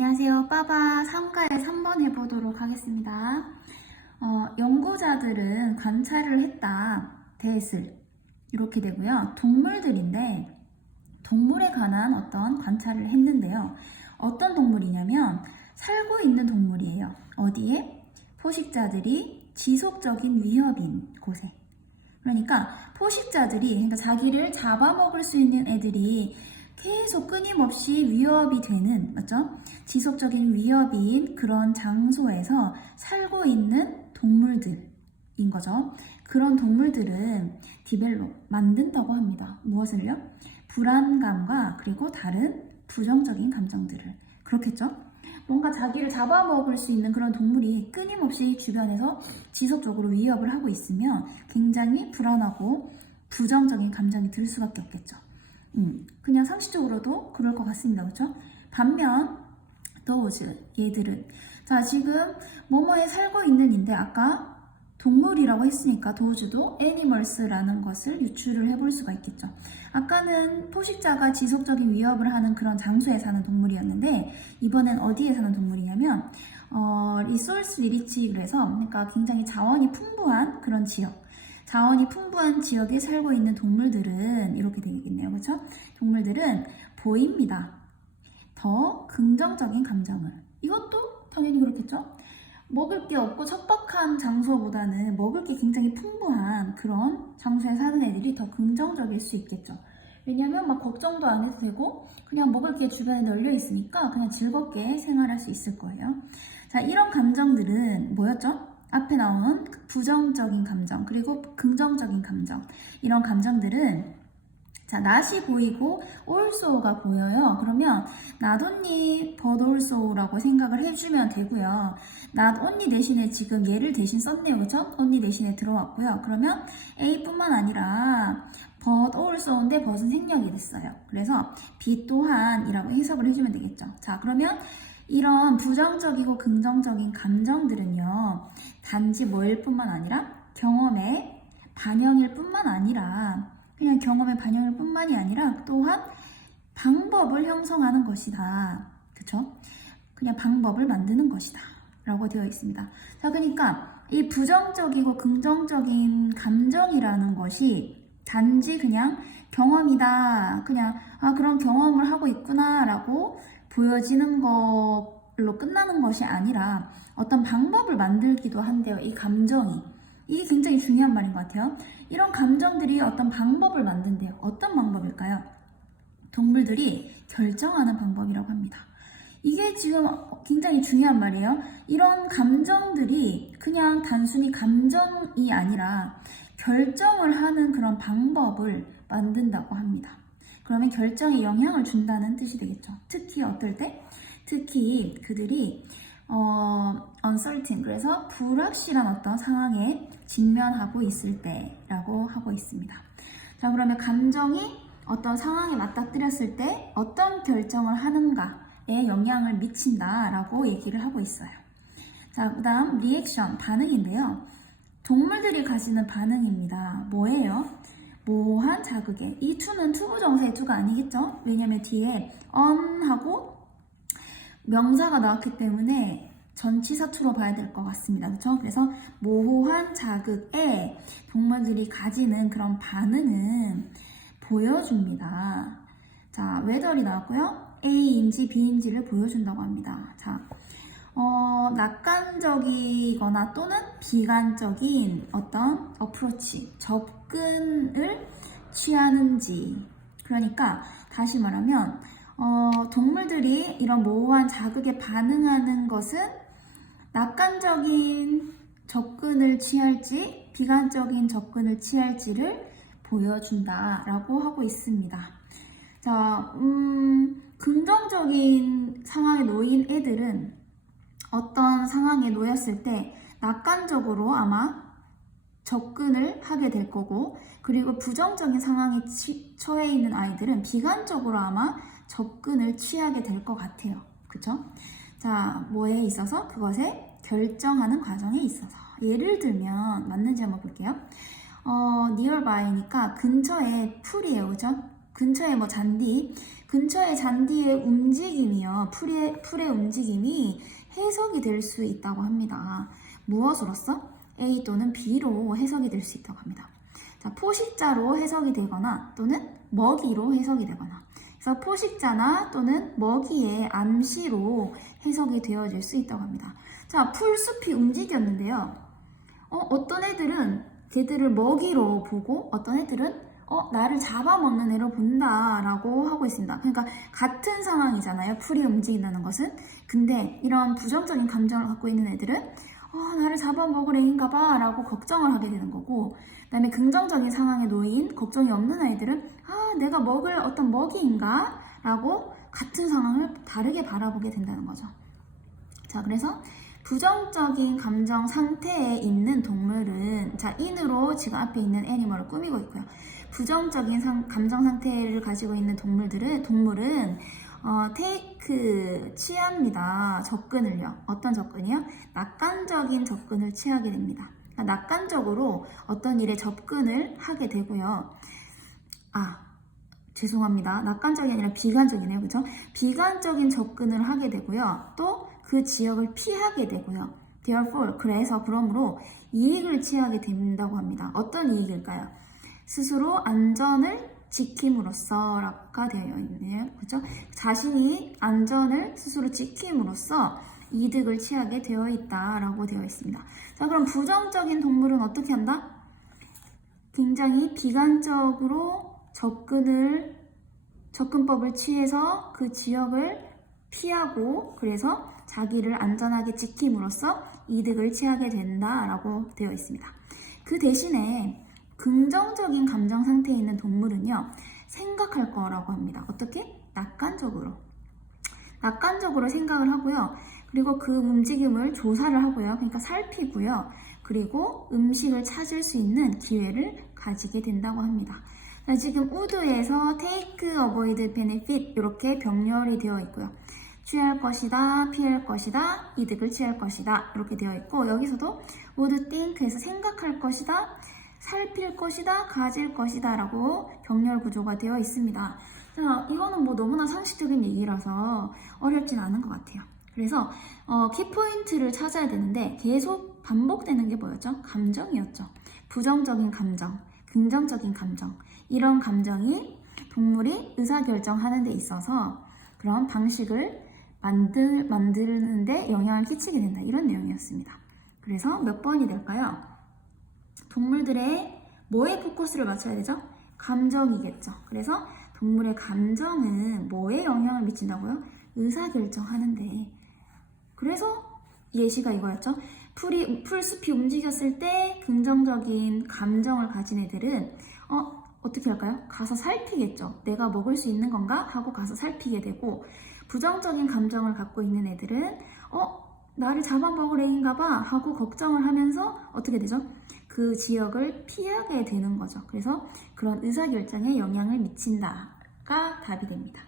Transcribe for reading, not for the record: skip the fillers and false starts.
안녕하세요. 빠바 3가의 3번 해보도록 하겠습니다. 연구자들은 관찰을 했다. 대슬 이렇게 되고요. 동물들인데 동물에 관한 어떤 관찰을 했는데요. 어떤 동물이냐면 살고 있는 동물이에요. 어디에? 포식자들이 지속적인 위협인 곳에. 그러니까 포식자들이 그러니까 자기를 잡아먹을 수 있는 애들이 계속 끊임없이 위협이 되는, 맞죠? 지속적인 위협인 그런 장소에서 살고 있는 동물들인 거죠. 그런 동물들은 디벨롭, 만든다고 합니다. 무엇을요? 불안감과 그리고 다른 부정적인 감정들을. 그렇겠죠? 뭔가 자기를 잡아먹을 수 있는 그런 동물이 끊임없이 주변에서 지속적으로 위협을 하고 있으면 굉장히 불안하고 부정적인 감정이 들 수밖에 없겠죠. 그냥 상식적으로도 그럴 것 같습니다. 그렇죠? 반면 those 얘들은 자 지금 뭐뭐에 살고 있는인데 아까 동물이라고 했으니까 those도 animals라는 것을 유추를 해볼 수가 있겠죠. 아까는 포식자가 지속적인 위협을 하는 그런 장소에 사는 동물이었는데 이번엔 어디에 사는 동물이냐면 resource rich 그래서 그러니까 굉장히 자원이 풍부한 그런 지역. 자원이 풍부한 지역에 살고 있는 동물들은 이렇게 되겠네요. 그렇죠? 동물들은 보입니다. 더 긍정적인 감정을. 이것도 당연히 그렇겠죠? 먹을 게 없고 척박한 장소보다는 먹을 게 굉장히 풍부한 그런 장소에 사는 애들이 더 긍정적일 수 있겠죠. 왜냐면 막 걱정도 안 해도 되고 그냥 먹을 게 주변에 널려 있으니까 그냥 즐겁게 생활할 수 있을 거예요. 자, 이런 감정들은 뭐였죠? 앞에 나온 부정적인 감정 그리고 긍정적인 감정 이런 감정들은 자 not이 보이고 also가 보여요. 그러면 not only but also라고 생각을 해주면 되고요. not only 대신에 지금 얘를 대신 썼네요. 그렇죠? only 대신에 들어왔고요. 그러면 A뿐만 아니라 but also인데 but은 생략이 됐어요. 그래서 B 또한이라고 해석을 해주면 되겠죠. 자 그러면 이런 부정적이고 긍정적인 감정들은요. 단지 뭐일 뿐만 아니라 경험의 반영일 뿐만 아니라 그냥 경험의 반영일 뿐만이 아니라 또한 방법을 형성하는 것이다. 그쵸? 그냥 방법을 만드는 것이다. 라고 되어 있습니다. 자, 그러니까 이 부정적이고 긍정적인 감정이라는 것이 단지 그냥 경험이다. 그냥 그런 경험을 하고 있구나 라고 보여지는 걸로 끝나는 것이 아니라 어떤 방법을 만들기도 한대요. 이 감정이. 이게 굉장히 중요한 말인 것 같아요. 이런 감정들이 어떤 방법을 만든대요. 어떤 방법일까요? 동물들이 결정하는 방법이라고 합니다. 이게 지금 굉장히 중요한 말이에요. 이런 감정들이 그냥 단순히 감정이 아니라 결정을 하는 그런 방법을 만든다고 합니다. 그러면 결정에 영향을 준다는 뜻이 되겠죠. 특히 어떨 때? 특히 그들이 uncertain, 그래서 불확실한 어떤 상황에 직면하고 있을 때라고 하고 있습니다. 자, 그러면 감정이 어떤 상황에 맞닥뜨렸을 때 어떤 결정을 하는가에 영향을 미친다라고 얘기를 하고 있어요. 자, 그 다음 리액션, 반응인데요. 동물들이 가지는 반응입니다. 뭐예요? 모호한 자극에. 이 to는 투부정사의 to가 아니겠죠? 왜냐면 뒤에 on하고 명사가 나왔기 때문에 전치사 to로 봐야 될 것 같습니다. 그렇죠? 그래서 모호한 자극에 동물들이 가지는 그런 반응은 보여줍니다. 자, whether이 나왔고요. A인지 B인지를 보여준다고 합니다. 자, 낙관적이거나 또는 비관적인 어떤 어프로치, 접근을 취하는지. 그러니까 다시 말하면 동물들이 이런 모호한 자극에 반응하는 것은 낙관적인 접근을 취할지 비관적인 접근을 취할지를 보여준다라고 하고 있습니다. 자, 긍정적인 상황에 놓인 애들은 어떤 상황에 놓였을 때 낙관적으로 아마 접근을 하게 될 거고 그리고 부정적인 상황에 처해 있는 아이들은 비관적으로 아마 접근을 취하게 될 것 같아요. 그쵸? 자, 뭐에 있어서? 그것에 결정하는 과정에 있어서. 예를 들면 맞는지 한번 볼게요. nearby니까 근처에 풀이에요. 그죠? 근처에 뭐 잔디, 근처의 잔디의 움직임이요. 풀의 움직임이 해석이 될 수 있다고 합니다. 무엇으로써? A 또는 B로 해석이 될 수 있다고 합니다. 자, 포식자로 해석이 되거나 또는 먹이로 해석이 되거나. 그래서 포식자나 또는 먹이의 암시로 해석이 되어질 수 있다고 합니다. 자, 풀숲이 움직였는데요. 어떤 애들은 걔들을 먹이로 보고 어떤 애들은 나를 잡아먹는 애로 본다라고 하고 있습니다. 그러니까 같은 상황이잖아요. 풀이 움직인다는 것은. 근데 이런 부정적인 감정을 갖고 있는 애들은 나를 잡아먹을 애인가 봐 라고 걱정을 하게 되는 거고, 그 다음에 긍정적인 상황에 놓인 걱정이 없는 아이들은 내가 먹을 어떤 먹이인가? 라고 같은 상황을 다르게 바라보게 된다는 거죠. 자, 그래서 부정적인 감정 상태에 있는 동물은, 자, in으로 지금 앞에 있는 애니멀을 꾸미고 있고요. 부정적인 감정 상태를 가지고 있는 동물은 테이크, 취합니다. 접근을요. 어떤 접근이요? 낙관적인 접근을 취하게 됩니다. 그러니까 낙관적으로 어떤 일에 접근을 하게 되고요. 죄송합니다. 낙관적이 아니라 비관적이네요. 그죠? 비관적인 접근을 하게 되고요. 또 그 지역을 피하게 되고요. Therefore, 그러므로 이익을 취하게 된다고 합니다. 어떤 이익일까요? 스스로 안전을 지킴으로써가 되어 있네요. 그죠? 자신이 안전을 스스로 지킴으로써 이득을 취하게 되어 있다라고 되어 있습니다. 자, 그럼 부정적인 동물은 어떻게 한다? 굉장히 비관적으로 접근법을 취해서 그 지역을 피하고, 그래서 자기를 안전하게 지킴으로써 이득을 취하게 된다라고 되어 있습니다. 그 대신에 긍정적인 감정 상태에 있는 동물은요, 생각할 거라고 합니다. 어떻게? 낙관적으로 생각을 하고요. 그리고 그 움직임을 조사를 하고요. 그러니까 살피고요. 그리고 음식을 찾을 수 있는 기회를 가지게 된다고 합니다. 자, 지금 would에서 take, avoid, benefit 이렇게 병렬이 되어 있고요. 취할 것이다, 피할 것이다, 이득을 취할 것이다 이렇게 되어 있고, 여기서도 would think에서 생각할 것이다, 살필 것이다, 가질 것이다 라고 병렬 구조가 되어 있습니다. 자, 이거는 뭐 너무나 상식적인 얘기라서 어렵진 않은 것 같아요. 그래서 키포인트를 찾아야 되는데 계속 반복되는 게 뭐였죠? 감정이었죠. 부정적인 감정, 긍정적인 감정, 이런 감정이 동물이 의사결정하는 데 있어서 그런 방식을 만드는 데 영향을 끼치게 된다, 이런 내용이었습니다. 그래서 몇 번이 될까요? 동물들의 뭐에 포커스를 맞춰야 되죠? 감정이겠죠. 그래서 동물의 감정은 뭐에 영향을 미친다고요? 의사결정하는데. 그래서 예시가 이거였죠. 풀숲이 움직였을 때 긍정적인 감정을 가진 애들은 어떻게 할까요? 가서 살피겠죠. 내가 먹을 수 있는 건가? 하고 가서 살피게 되고, 부정적인 감정을 갖고 있는 애들은 나를 잡아먹을 애인가 봐 하고 걱정을 하면서 어떻게 되죠? 그 지역을 피하게 되는 거죠. 그래서 그런 의사결정에 영향을 미친다가 답이 됩니다.